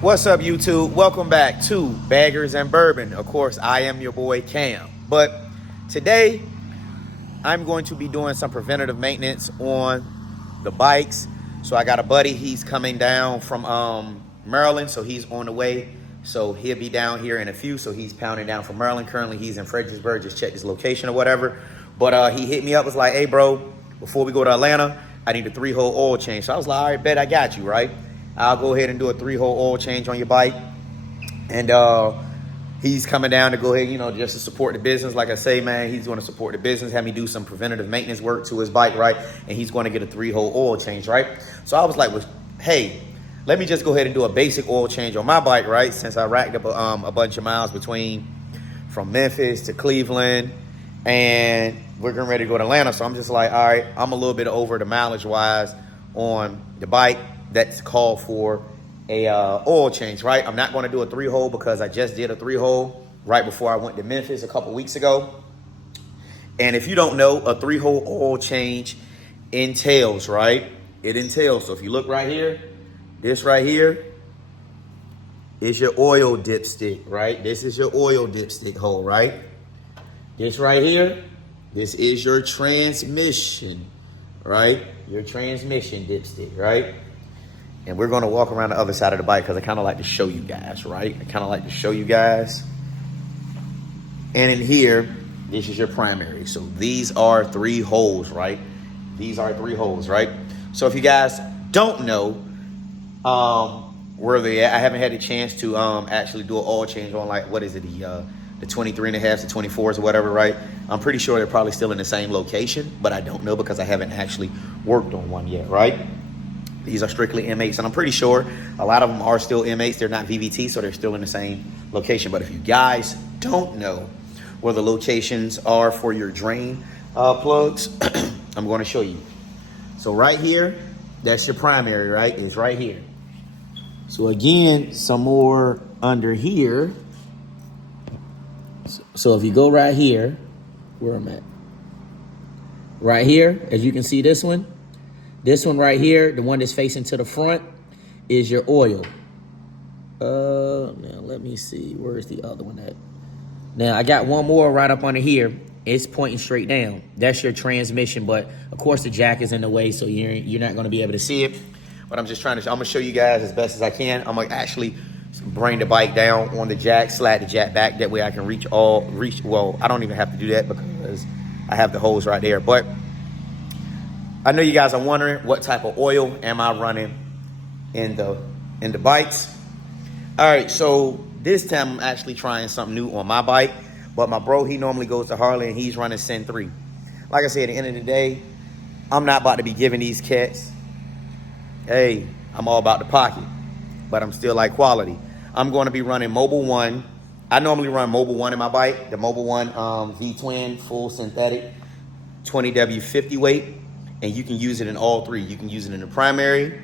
What's up, YouTube? Welcome back to Baggers and Bourbon. Of course, I am your boy Cam. But today, I'm going to be doing some preventative maintenance on the bikes. So I got a buddy, he's coming down from Maryland, so he's on the way. So he'll be down here in a few, so he's pounding down from Maryland. Currently, he's in Fredericksburg, just checked his location or whatever. But he hit me up, was like, hey, bro, before we go to Atlanta, I need a 3-hole oil change. So I was like, all right, bet, I got you, right? I'll go ahead and do a 3-hole oil change on your bike. And he's coming down to go ahead, just to support the business. Like I say, man, he's going to support the business, have me do some preventative maintenance work to his bike, right? And he's going to get a 3-hole oil change, right? So I was like, well, hey, let me just go ahead and do a basic oil change on my bike, right? Since I racked up a bunch of miles from Memphis to Cleveland, and we're getting ready to go to Atlanta. So I'm just like, all right, I'm a little bit over the mileage-wise on the bike. That's called for a oil change, right? I'm not going to do a 3-hole because I just did a 3-hole right before I went to Memphis a couple weeks ago. And if you don't know, a 3-hole oil change entails, right? It entails. So if you look right here, this right here is your oil dipstick, right? This is your oil dipstick hole, right? This right here, this is your transmission, right? Your transmission dipstick, right? And we're going to walk around the other side of the bike because I kind of like to show you guys, right? I kind of like to show you guys. And in here, this is your primary. So these are 3 holes, right? These are 3 holes, right? So if you guys don't know where they at, I haven't had a chance to actually do an oil change on, like, what is it, the 23.5s, the 24s or whatever, right? I'm pretty sure they're probably still in the same location, but I don't know because I haven't actually worked on one yet, right? These are strictly M8s, and I'm pretty sure a lot of them are still M8s. They're not VVT, so they're still in the same location. But if you guys don't know where the locations are for your drain plugs, I'm going to show you. So right here, that's your primary, right? It's right here. So again, some more under here. So if you go right here, where I'm at, right here, as you can see this one right here, the one that's facing to the front, is your oil. Now let me see, where's the other one at? Now I got one more right up under here. It's pointing straight down. That's your transmission, but of course the jack is in the way, so you're not going to be able to see it. But I'm gonna show you guys as best as I can. I'm gonna actually bring the bike down on the jack, slide the jack back. That way I can reach. Well, I don't even have to do that because I have the hose right there. But I know you guys are wondering what type of oil am I running in the bikes. All right, so this time I'm actually trying something new on my bike. But my bro, he normally goes to Harley and he's running Sin 3. Like I said, at the end of the day, I'm not about to be giving these cats, hey, I'm all about the pocket, but I'm still like quality. I'm going to be running Mobil 1. I normally run Mobil 1 in my bike, the Mobil 1 V-Twin full synthetic 20W50 weight. And you can use it in all 3. You can use it in the primary,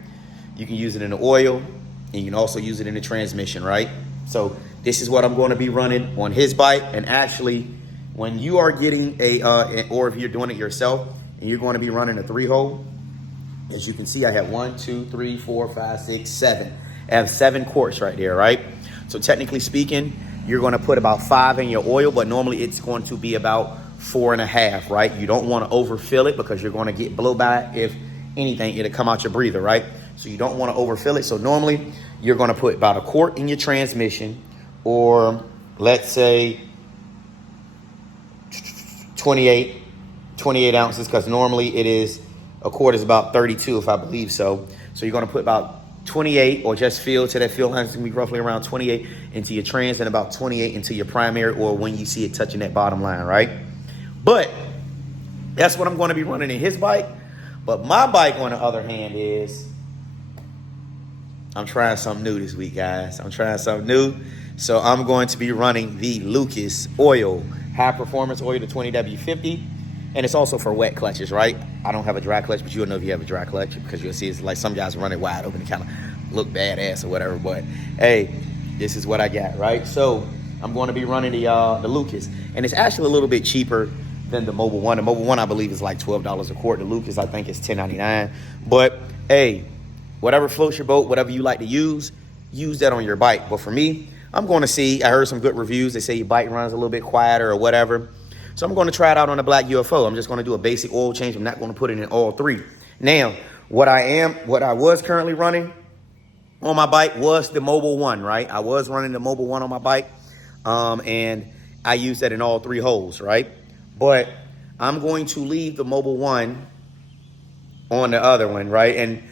you can use it in the oil, and you can also use it in the transmission, right? So this is what I'm going to be running on his bike. And actually, when you are getting or if you're doing it yourself, and you're going to be running a 3-hole, as you can see, I have 1, 2, 3, 4, 5, 6, 7. I have 7 quarts right there, right? So technically speaking, you're going to put about 5 in your oil, but normally it's going to be about 4.5, right? You don't want to overfill it because you're going to get blowback. If anything, it'll come out your breather, right? So you don't want to overfill it. So normally you're going to put about 1 quart in your transmission, or let's say 28 ounces, because normally it is, 1 quart is about 32, if I believe so. So you're going to put about 28, or just fill to that fill line. It's going to be roughly around 28 into your trans and about 28 into your primary, or when you see it touching that bottom line, right? But that's what I'm going to be running in his bike. But my bike, on the other hand, is I'm trying something new this week, guys. I'm trying something new. So I'm going to be running the Lucas oil, high performance oil, the 20W50. And it's also for wet clutches, right? I don't have a dry clutch, but you'll know if you have a dry clutch, because you'll see it's like some guys run it wide open and kind of look badass or whatever. But hey, this is what I got, right? So I'm going to be running the Lucas, and it's actually a little bit cheaper than the Mobil 1. The Mobil 1, I believe, is like $12 a quart. The Lucas, I think, is $10.99. But hey, whatever floats your boat, whatever you like to use use that on your bike. But for me, I'm going to see, I heard some good reviews. They say your bike runs a little bit quieter or whatever. So I'm going to try it out on the Black UFO. I'm just going to do a basic oil change. I'm not going to put it in all three. Now, what I was currently running on my bike was the Mobil 1, right? I was running the Mobil 1 on my bike, and I used that in all three holes, right? But I'm going to leave the Mobil 1 on the other one, right? And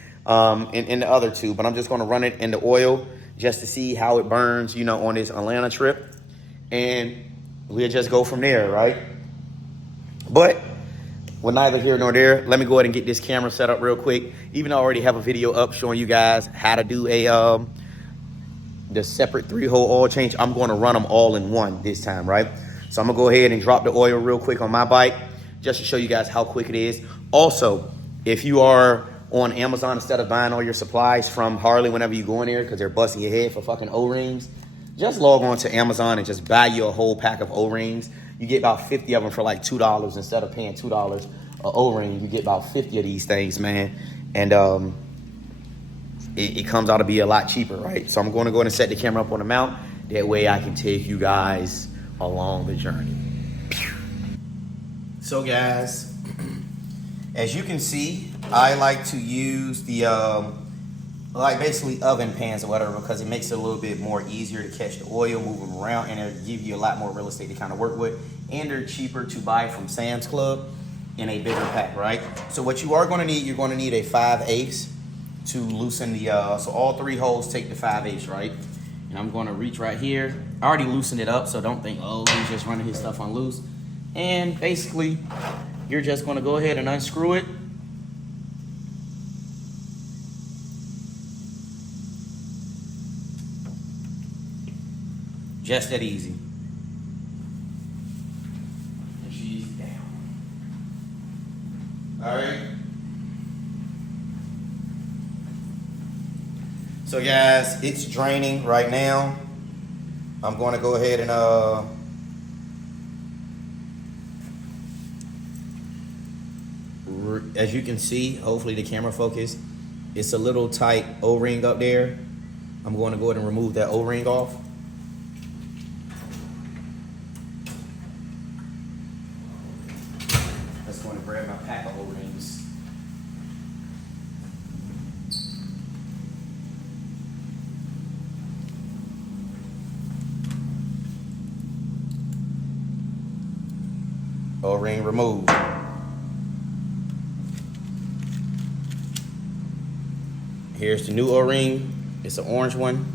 in the other two, but I'm just going to run it in the oil just to see how it burns, you know, on this Atlanta trip. And we'll just go from there, right? But we're neither here nor there. Let me go ahead and get this camera set up real quick. Even though I already have a video up showing you guys how to do a the separate 3-hole oil change, I'm going to run them all in one this time, right? So I'm going to go ahead and drop the oil real quick on my bike just to show you guys how quick it is. Also, if you are on Amazon, instead of buying all your supplies from Harley whenever you go in there because they're busting your head for fucking O-rings, just log on to Amazon and just buy you a whole pack of O-rings. You get about 50 of them for like $2. Instead of paying $2 a O-ring, you get about 50 of these things, man. And it comes out to be a lot cheaper, right? So I'm going to go ahead and set the camera up on the mount. That way I can take you guys along the journey. So guys, as you can see, I like to use the like basically oven pans or whatever, because it makes it a little bit more easier to catch the oil, move them around, and it'll give you a lot more real estate to kind of work with. And they're cheaper to buy from Sam's Club in a bigger pack, right? So what you are going to need, you're going to need a 5/8 to loosen the, so all 3 holes take the 5/8, right? And I'm going to reach right here. I already loosened it up, so don't think, oh, he's just running his stuff on loose. And basically, you're just going to go ahead and unscrew it. Just that easy. And she's down. All right. So guys, it's draining right now. I'm going to go ahead and as you can see, hopefully the camera focus, it's a little tight O-ring up there. I'm going to go ahead and remove that O-ring off. Let's go and grab my pack of O-rings. O-ring removed. Here's the new O-ring. It's an orange one.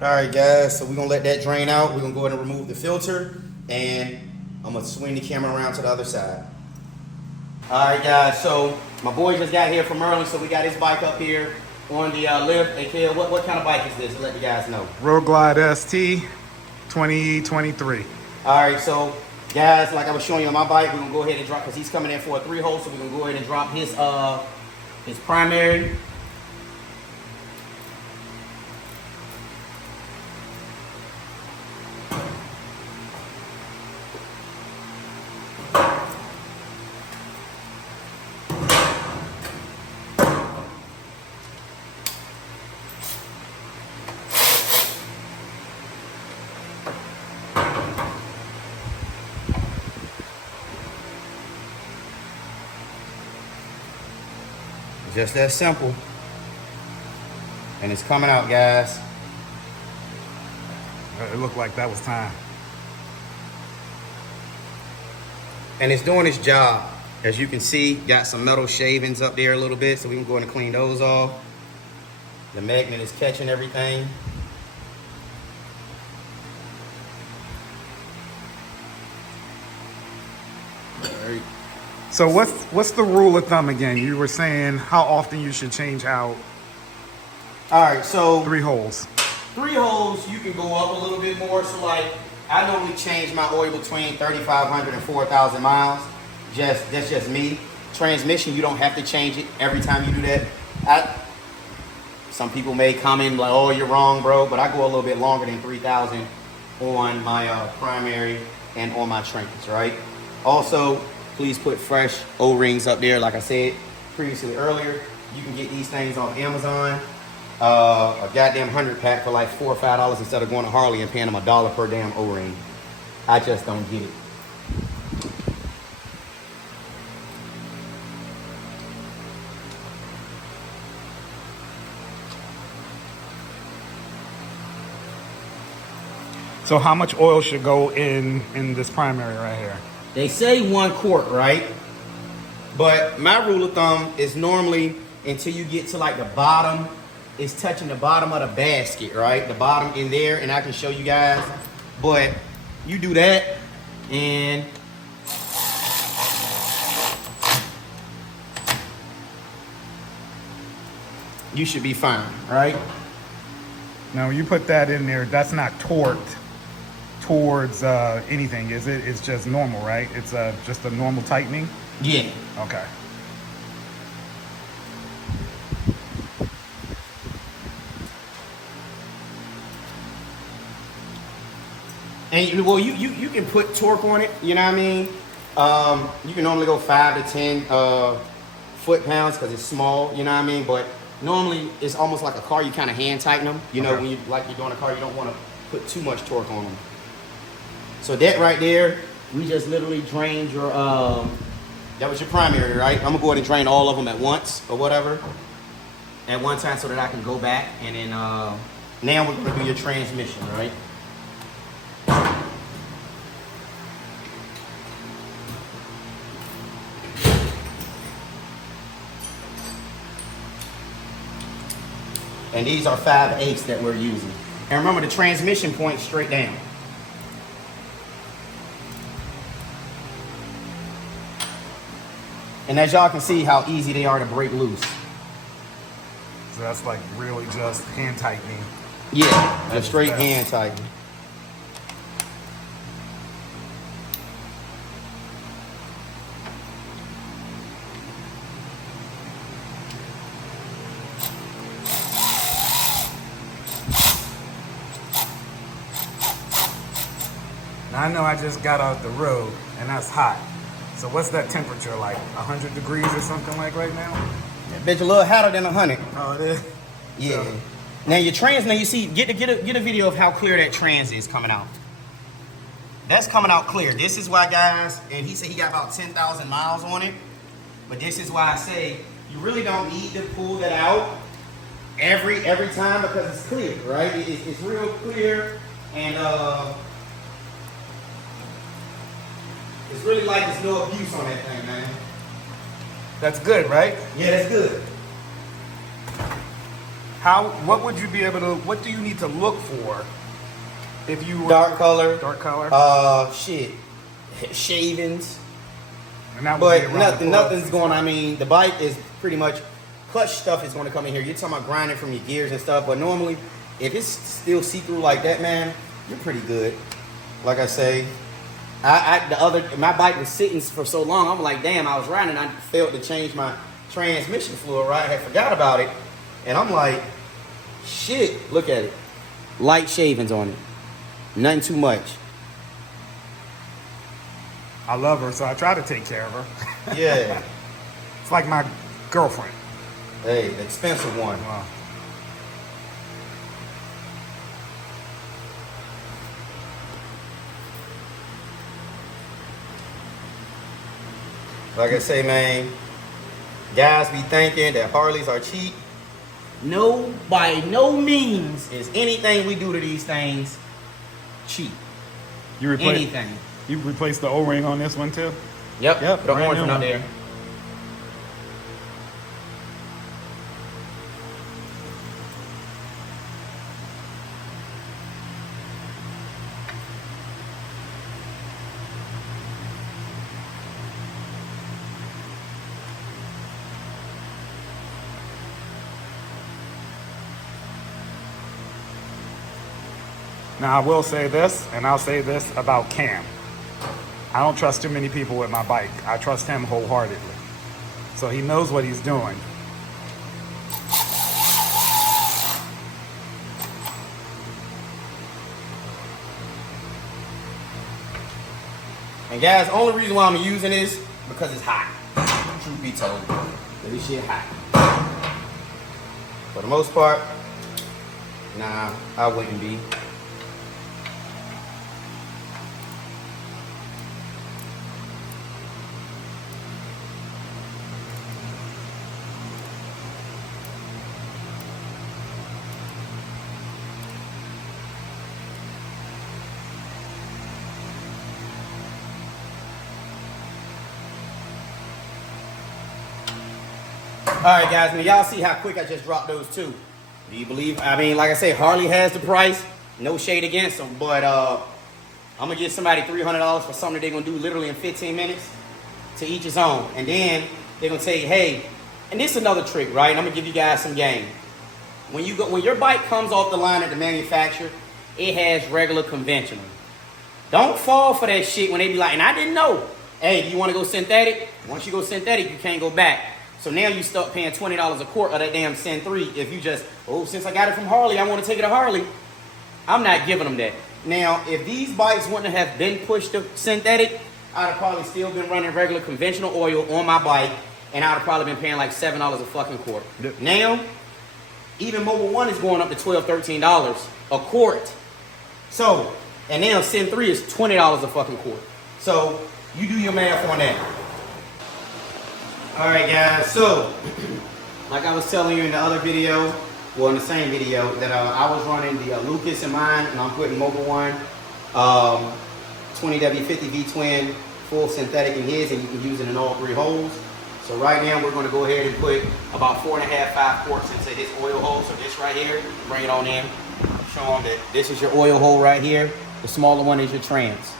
All right, guys, so we're gonna let that drain out. We're gonna go ahead and remove the filter, and I'm gonna swing the camera around to the other side. All right, guys, so my boy just got here from Maryland, so we got his bike up here on the lift. Hey, Kale, what kind of bike is this? Let you guys know. Road Glide ST 2023. All right, so guys, like I was showing you on my bike, we're gonna go ahead and drop, because he's coming in for a 3-hole, so we're gonna go ahead and drop his primary. Just that simple. And it's coming out, guys. It looked like that was time. And it's doing its job. As you can see, got some metal shavings up there a little bit, so we can go ahead and clean those off. The magnet is catching everything. All right. So what's the rule of thumb again? You were saying how often you should change out. All right, so 3 holes. 3 holes, you can go up a little bit more. So like, I normally change my oil between 3,500 and 4,000 miles. That's just me. Transmission, you don't have to change it every time you do that. Some people may comment like, oh, you're wrong, bro. But I go a little bit longer than 3,000 on my primary and on my trinkets, right? Also, please put fresh O-rings up there. Like I said previously earlier, you can get these things off Amazon. A goddamn 100 pack for like $4 or $5 instead of going to Harley and paying them $1 per damn O-ring. I just don't get it. So how much oil should go in this primary right here? They say 1 quart, right? But my rule of thumb is normally until you get to like the bottom, it's touching the bottom of the basket, right? The bottom in there, and I can show you guys. But you do that, and you should be fine, right? Now, when you put that in there, that's not torqued towards anything, is it? It's just normal, right? It's just a normal tightening? Yeah. Okay. And well, you can put torque on it, you know what I mean? You can normally go 5 to 10 foot-pounds because it's small, you know what I mean? But normally it's almost like a car, you kind of hand tighten them. You know, when you're doing a car, you don't want to put too much torque on them. So that right there, we just literally drained your, that was your primary, right? I'm gonna go ahead and drain all of them at once or whatever. At one time so that I can go back and then, now we're gonna do your transmission, right? And these are 5/8 that we're using. And remember, the transmission point straight down. And as y'all can see how easy they are to break loose. So that's like really just hand tightening. Yeah, just straight hand tightening. Now I know I just got out the road and that's hot. So what's that temperature like? 100 degrees or something like right now? That bitch a little hotter than 100. Oh, it is? Yeah. So, now your trans, now you see, get a video of how clear that trans is coming out. That's coming out clear. This is why, guys, and he said he got about 10,000 miles on it. But this is why I say you really don't need to pull that out every time because it's clear, right? It's real clear, and it's really like there's no abuse on that thing, man. that's good, right? Yeah, that's good. What would you be able to, what do you need to look for if you were Dark color. Dark color? Shit. Shavings. And that would be But around the nothing's clutch. going, I mean, the bike is pretty much, clutch stuff is going to come in here. You're talking about grinding from your gears and stuff, but normally, if it's still see-through like that, man, you're pretty good. Like I say, my bike was sitting for so long, I'm like, damn, I was riding, I failed to change my transmission fluid, right? I had forgot about it. And I'm like, shit, look at it. Light shavings on it. Nothing too much. I love her, so I try to take care of her. Yeah. It's like my girlfriend. Hey, the expensive one. Wow. Like I say, man, guys be thinking that Harleys are cheap. No, by no means is anything we do to these things cheap. You replace Anything. You replaced the O-ring on this one too? Yep, Yep, the brand orange new one up one. there. Now I will say this, and I'll say this about Cam. I don't trust too many people with my bike. I trust him wholeheartedly. So he knows what he's doing. And guys, only reason why I'm using this because it's hot. Truth be told, this shit hot. For the most part, nah, I wouldn't be. All right, guys, now y'all see how quick I just dropped those two. Do you believe? I mean, like I say, Harley has the price. No shade against them, but I'm gonna give somebody $300 for something they're gonna do literally in 15 minutes. To each his own, and then they're gonna tell you, hey, and this is another trick, right? And I'm gonna give you guys some game. When your bike comes off the line at the manufacturer, it has regular conventional. Don't fall for that shit when they be like, and I didn't know. Hey, do you want to go synthetic? Once you go synthetic, you can't go back. So now you start paying $20 a quart of that damn Syn 3 if you just, oh, since I got it from Harley, I want to take it to Harley. I'm not giving them that. Now, if these bikes wouldn't have been pushed to synthetic, I'd have probably still been running regular conventional oil on my bike, and I'd have probably been paying like $7 a fucking quart. Yep. Now, even Mobil 1 is going up to $12, $13 a quart. So, and now Syn 3 is $20 a fucking quart. So, you do your math on that. All right, guys, so like I was telling you in the other video, well, in the same video, that I was running the Lucas in mine, and I'm putting Mobil 1 20W50 V-twin full synthetic in his, and you can use it in all 3 holes. So right now we're going to go ahead and put about 4.5, 5 quarts into this oil hole. So this right here, bring it on in, show them that this is your oil hole right here. The smaller one is your trans.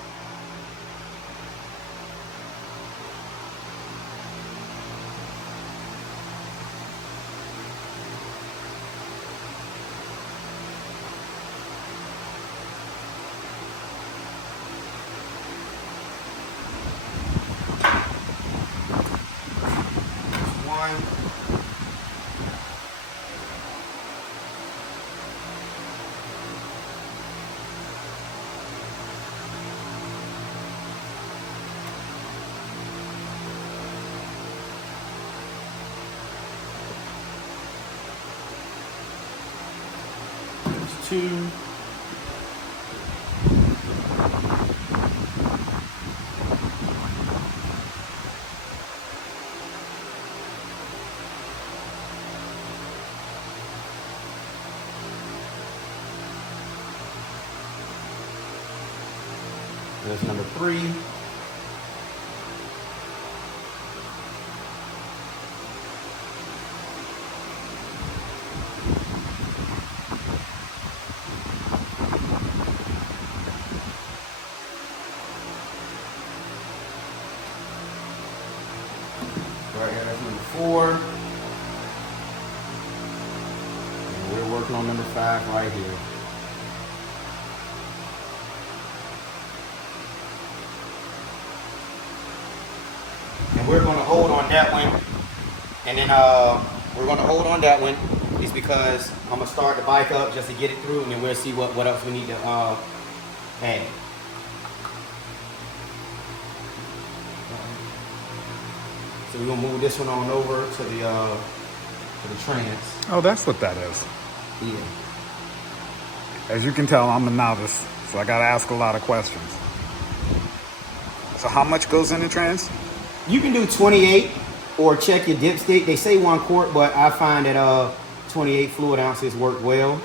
Two. There's number 3. Right here, that's number 4. And we're working on number 5 right here. And we're going to hold on that one. And then we're going to hold on that one is because I'm going to start the bike up just to get it through, and then we'll see what else we need to add. So we're gonna move this one on over to the trans. Oh, that's what that is. Yeah. As you can tell, I'm a novice, so I gotta ask a lot of questions. So how much goes in the trans? You can do 28 or check your dipstick. They say 1 quart, but I find that 28 fluid ounces work well.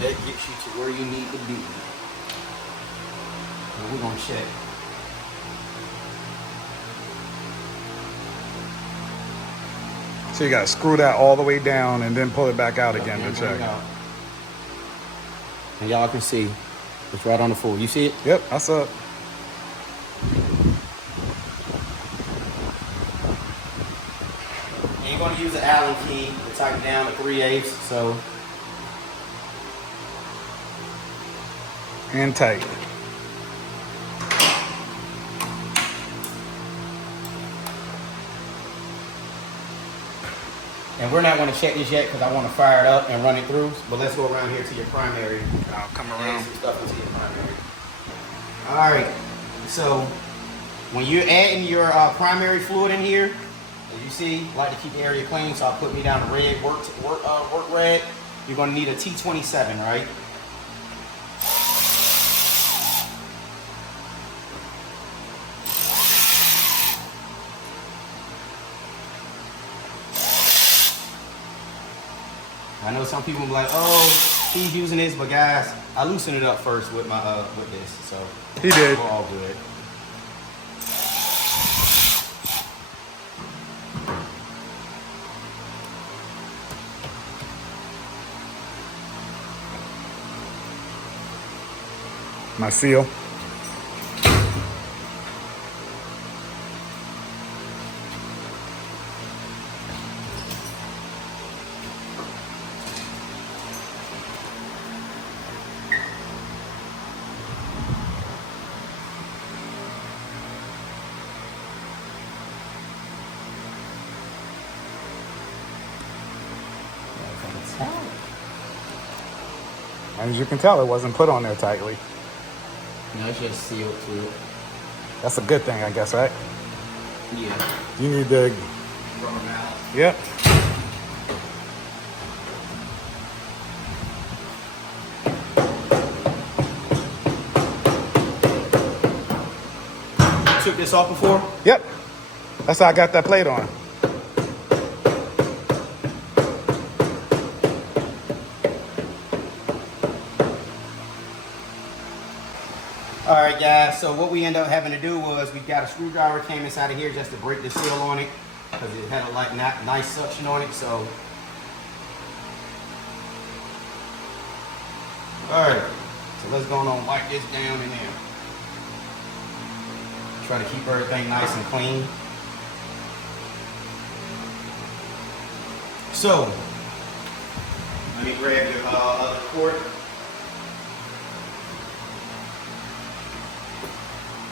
That gets you to where you need to be. And we're gonna check. So you gotta screw that all the way down and then pull it back out again to check. And y'all can see it's right on the full. You see it? Yep, that's up. And you're gonna use the Allen key to tighten down to 3/8. So. And tight. And we're not going to check this yet because I want to fire it up and run it through. But let's go around here to your primary. I'll come Add around. some stuff into your primary. All right. So when you're adding your primary fluid in here, as you see, I like to keep the area clean, so I'll put me down the red work red. You're going to need a T27, right? I know some people will be like, oh, he's using this, but guys, I loosen it up first with my with this, so He did. we're all good. My seal. As you can tell, it wasn't put on there tightly. No, it's just sealed to it. That's a good thing, I guess, right? Yeah. You need to, Run them out. yep. You took this off before? Yep. That's how I got that plate on. All right, guys, so what we ended up having to do was we got a screwdriver came inside of here just to break the seal on it because it had a like nice suction on it, so. All right, so let's go on and wipe this down in there. Try to keep everything nice and clean. So, let me grab your other quart.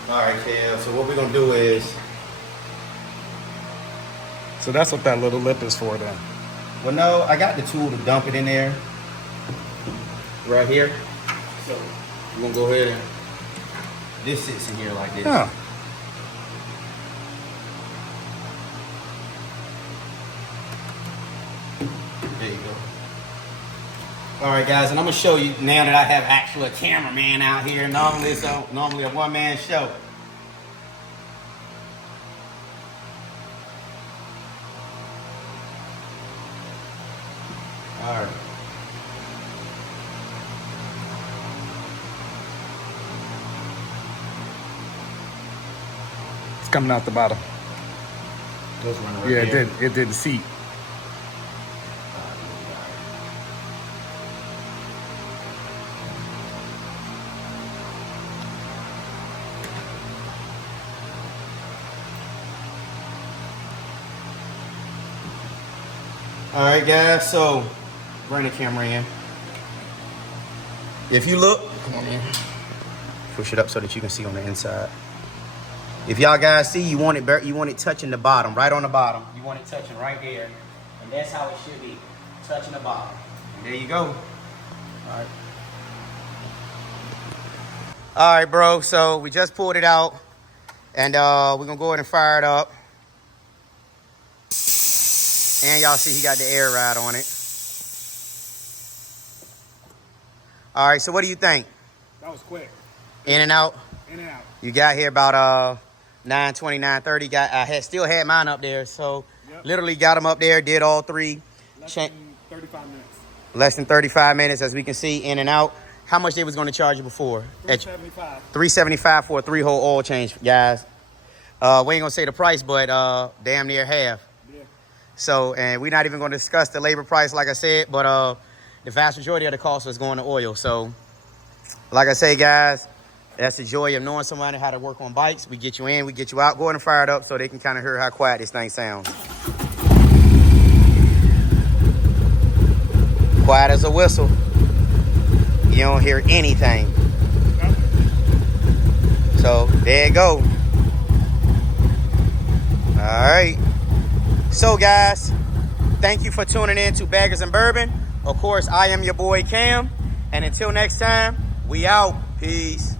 All right, Kel, so what we're gonna do is, So that's what that little lip is for then. well, no, I got the tool to dump it in there, right here. So we're gonna go ahead and, this sits in here like this. Yeah. There you go. All right, guys, and I'm gonna show you now that I have actually a cameraman out here. Normally it's normally a one-man show. All right. It's coming out the bottom. Those run right Yeah, it there. did. It did the seat. All right, guys, so bring the camera in. If you look, come on in. Push it up so that you can see on the inside. If y'all guys see, you want it touching the bottom, right on the bottom. You want it touching right there, and that's how it should be, touching the bottom. And there you go. All right. All right, bro. So we just pulled it out, and we're gonna go ahead and fire it up. And y'all see he got the air ride on it. All right, so what do you think? That was quick. In and out? In and out. You got here about 9:20, 9:30. I still had mine up there, so Yep. literally got them up there, did all three. Less than 35 minutes. Less than 35 minutes, as we can see, in and out. How much they was going to charge you before? $375. $375 for a 3-hole oil change, guys. We ain't going to say the price, but damn near half. Yeah. So, and we're not even going to discuss the labor price, like I said, but the vast majority of the cost is going to oil. So, like I say, guys, that's the joy of knowing somebody how to work on bikes. We get you in, we get you out. Go ahead and fire it up so they can kind of hear how quiet this thing sounds. Quiet as a whistle. You don't hear anything. So, there you go. All right. So, guys, thank you for tuning in to Baggers and Bourbon. Of course, I am your boy Cam. And until next time, we out. Peace.